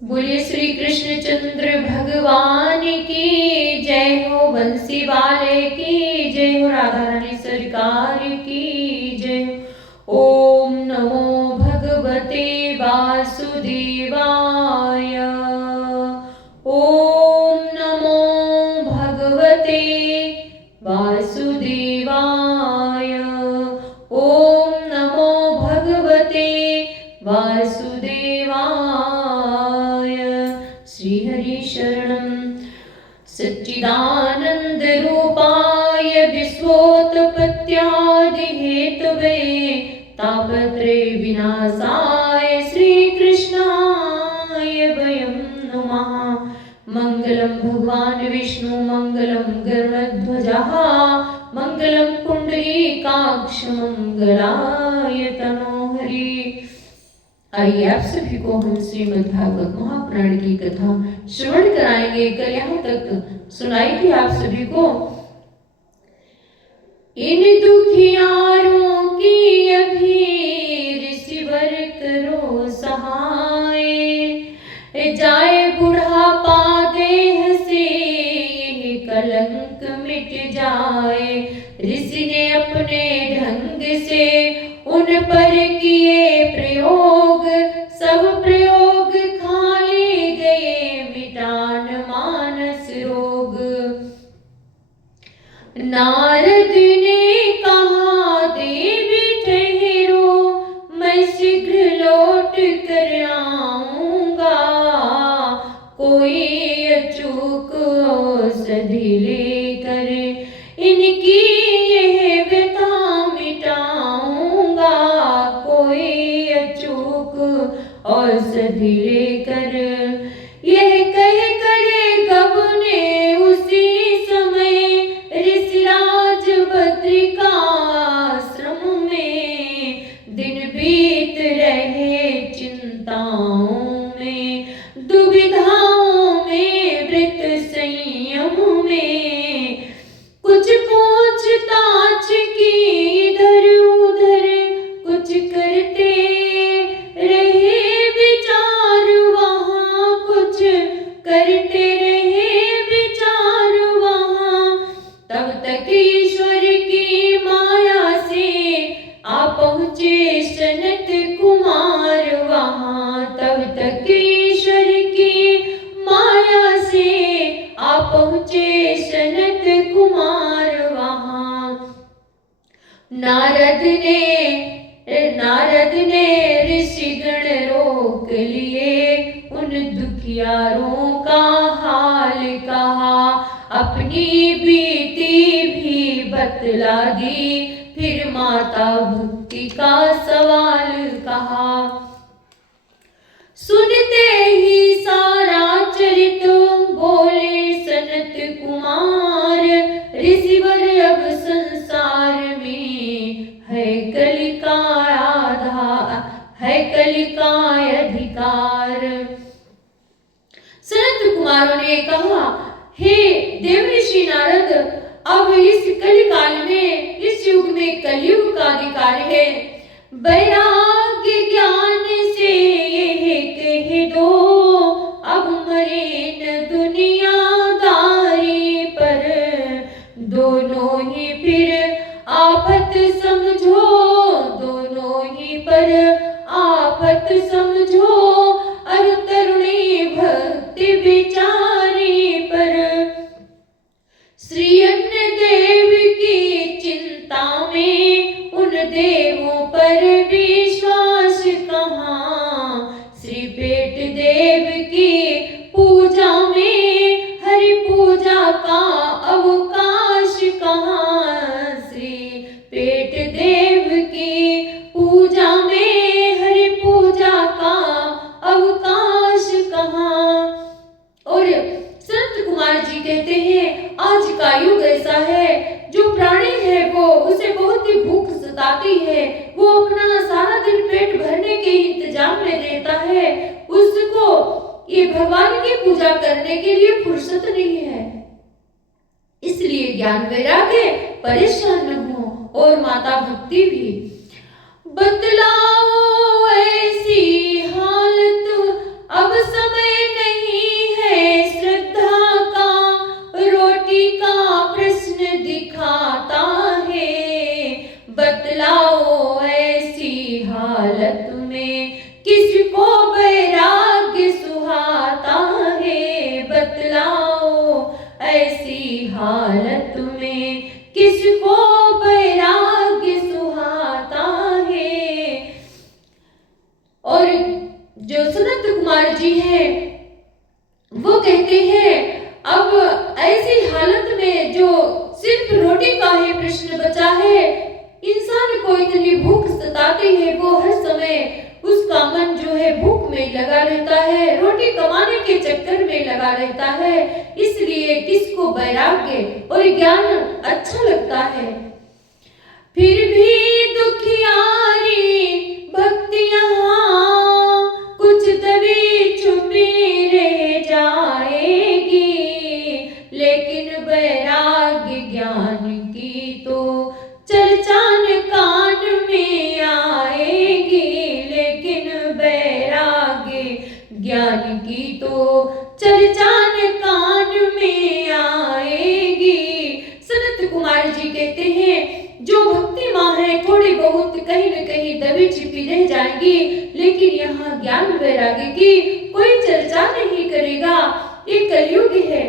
बोलिए श्री कृष्णचंद्र भगवान की जय हो, बंसी वाले की जय हो, राधा रानी सरकार की जय हो। ओम नमो भगवते वासुदेवाय। ओम नमो भगवते वासुदेवाय। ओम नमो भगवते वासुदेवाय। श्रीहरि शरणं सच्चिदानंद रूपाय विश्वोत्पत्त्यादिहेतवे तापत्रय विनाशाय श्रीकृष्णाय वयं नमः। मंगलं भगवान विष्णु मंगलं गरुड़ध्वजः मंगलं पुंडरीकाक्ष मंगलाय तनोहरि। आइए आप सभी को हम श्रीमद् भागवत महापुराण की कथा श्रवण कराएंगे। कल यहाँ तक सुनाई थी आप सभी को। इन दुखियारों की अभी ऋषिवर करो सहाय, जाए बुढ़ापा देह से ये कलंक मिट जाए। ऋषि ने अपने ढंग से उन पर किए प्रयोग, सब प्रयोग खाली गए मिटान मानस रोग। नारद ने कहा देवी ठहरो, मैं शीघ्र लौट कर आऊंगा। कोई अचूक औषधि लेकर इनकी यह व्यथा मिटाऊंगा। कोई अचूक औषधि लेकर यह कह कर गब ने उसी समय ऋषिराज बद्रिकाश्रम में दिन बीत रहे चिंताओं में, दुविधाओं में, वृत संयम में। कुछ पूछताछ की इधर उधर, कुछ करते रहे विचार वहाँ, कुछ करते रहे विचार वहाँ। तब तक ईश्वर की माया से आ पहुँचे सनत कुमार वहाँ। तब तक ईश्वर की माया से आ पहुँचे सनत कुमार वहाँ। नारद ने ऋषिगण रोक लिए, उन दुखियारों का हाल कहा, अपनी बीती भी बतला दी। फिर माता भक्ति का सवाल कहा। सुनते ही सारा चरित बोले सनत कुमार, ऋषिवर अब संसार में है कलि का अधिकार। सनत कुमारों ने कहा, हे देवऋषि नारद, अब इस कलिकाल में, इस युग में कलयुग का अधिकार है। वैराग्य ज्ञान से यह कह दो, अब मरे न दुनियादारी पर। दोनों ही फिर आफत समझो, दोनों ही पर आफत समझो, और तरुणी भक्ति विचारी पर। श्री अन्न देव की चिंता में उन देवों पर विश्वास कहाँ। श्री पेट देव की पूजा में हरि पूजा का अवकाश कहाँ। श्री पेट देव की पूजा में हरि पूजा का अवकाश कहाँ। और संत कुमार जी कहते हैं, आज का युग ऐसा है, जो प्राणी है वो उसे बहुत ही भूख सताती है। वो अपना सारा दिन पेट भरने के इंतजाम में रहता है, उसको ये भगवान की पूजा करने के लिए फुर्सत नहीं है। इसलिए ज्ञान वैराग्य परेशान न हो, और माता भक्ति भी। बतलाओ ऐसी हालत अब समय कुमार जी हैं, वो कहते हैं अब ऐसी हालत में जो सिर्फ रोटी का ही प्रश्न बचा है, इंसान को इतनी भूख सताती है, वो हर समय उसका मन जो है भूख में लगा रहता है, रोटी कमाने के चक्कर में लगा रहता है। इसलिए किसको वैराग्य और ज्ञान अच्छा लगता है। फिर भी दुखियारी भक्ति यहाँ कुछ दबी छुपी रह जाएगी, लेकिन वैराग्य ज्ञान की तो चर्चा कान में आएगी, लेकिन वैराग्य ज्ञान की तो चर्चा कान में आएगी। सनत कुमार जी कहते हैं जो भक्ति माँ है थोड़ी बहुत कहीं न कहीं दबी छिपी रह जाएंगी, लेकिन यहाँ ज्ञान वैराग्य की कोई चर्चा नहीं करेगा। ये कलयुग है।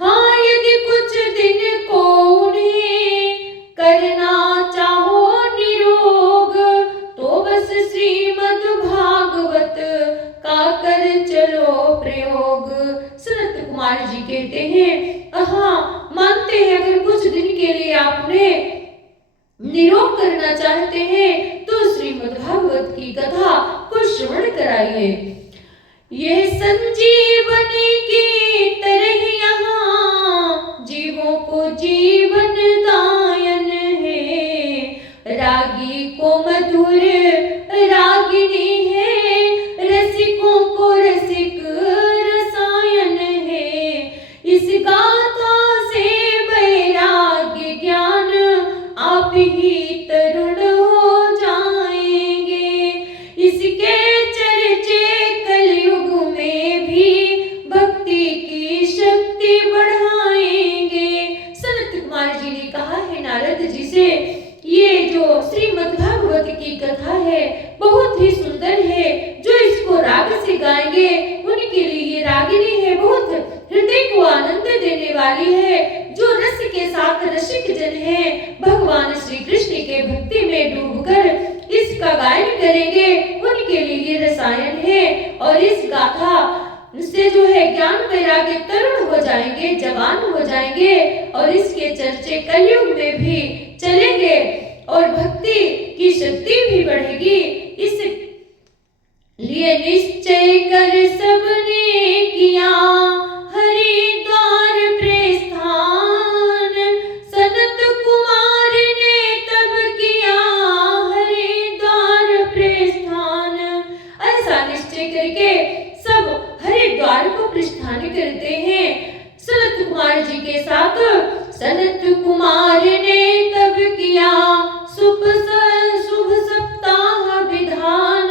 हाँ, यदि कुछ दिन को उन्हें करना चाहो निरोग, तो बस श्रीमद् भागवत का कर चलो प्रयोग। सनत कुमार जी कहते हैं हाँ, मानते हैं अगर कुछ दिन के लिए आपने निरोग करना चाहते हैं तो श्रीमद् भागवत की कथा को श्रवण कराइए। यह संजीवनी की तरह यहाँ जीवों को जीवन दायन है, रागी को मधुर रागिनी है, रसिकों को रसिक रसायन है। इस गाथा से वैराग्य ज्ञान आप ही तरुण हो जाएंगे। इसके चर्चे कलयुग में भी भक्ति की शक्ति बढ़ाएंगे। सनत कुमार जी ने कहा है नारद जी से, ये जो श्रीमद् भागवत की कथा है बहुत ही सुंदर है, जो इसको राग से गाएंगे उनके लिए ये रागिनी है, बहुत हृदय को आनंद देने वाली है। जो रस के साथ रसिक जन है, भगवान श्री कृष्ण के भक्ति में डूबकर इसका गायन करेंगे, उनके लिए ये रसायन है। और इस गाथा से जो है ज्ञान वैराग्य तरुण हो जाएंगे, जवान हो जाएंगे, और इसके चर्चे कलयुग में भी चलेंगे और भक्ति की शक्ति भी बढ़ेगी। इस लिए निश्चय कर सबने किया हरिद्वार प्रस्थान, सनत कुमार ने तब किया हरिद्वार प्रस्थान। ऐसा निश्चय करके सब हरिद्वार को प्रस्थान करते हैं सनत कुमार जी के साथ। सनत कुमार ने तब किया शुभ सप्ताह विधान।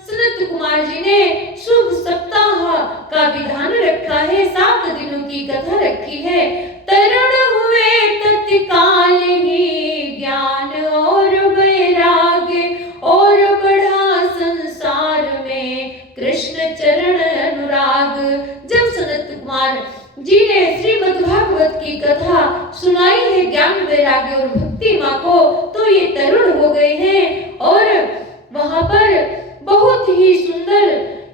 सनत कुमार जी ने शुभ सप्ताह का विधान रखा है, 7 दिनों की कथा रखी है। तरुण हुए तत्काल ही ज्ञान और वैराग्य, और बढ़ा संसार में कृष्ण चरण अनुराग। जब सनत कुमार जी ने श्रीमद् भागवत की कथा सुनाई है ज्ञान वैराग्य और भक्ति माँ को, तो ये तरुण हो गए हैं और वहां पर बहुत ही सुंदर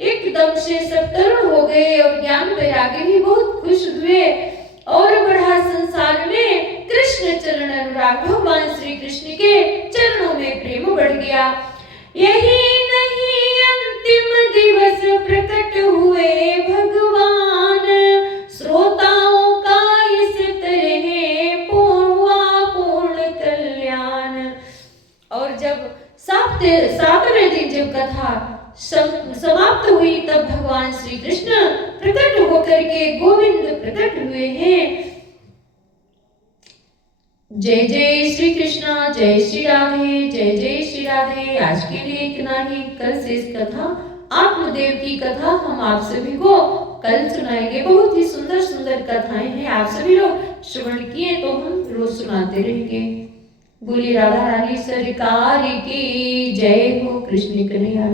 एकदम से सब तरुण हो गए और ज्ञान वैराग्य भी बहुत खुश हुए। और बढ़ा संसार में कृष्ण चरण अनुराग, भगवान श्री कृष्ण के चरणों में प्रेम बढ़ गया। यही नहीं अंतिम दिवस प्रकट हुए भगवान, श्रोताओं का इस तरह पूर्ण कल्याण। और जब 7वें दिन जब कथा समाप्त हुई, तब भगवान श्री कृष्ण प्रकट होकर के गोविंद प्रकट हुए हैं। जय जय श्री कृष्णा, जय श्री राधे, जय जय श्री राधे। आज के लिए इतना ही। कल से इस कथा आत्मदेव की कथा हम आप सभी को कल सुनाएंगे। बहुत ही सुंदर सुंदर कथाएं हैं, आप सभी लोग श्रवण किए तो हम रोज सुनाते रहेंगे। बोलिए राधा रानी सरकार की जय हो। कृष्ण कन्हैया।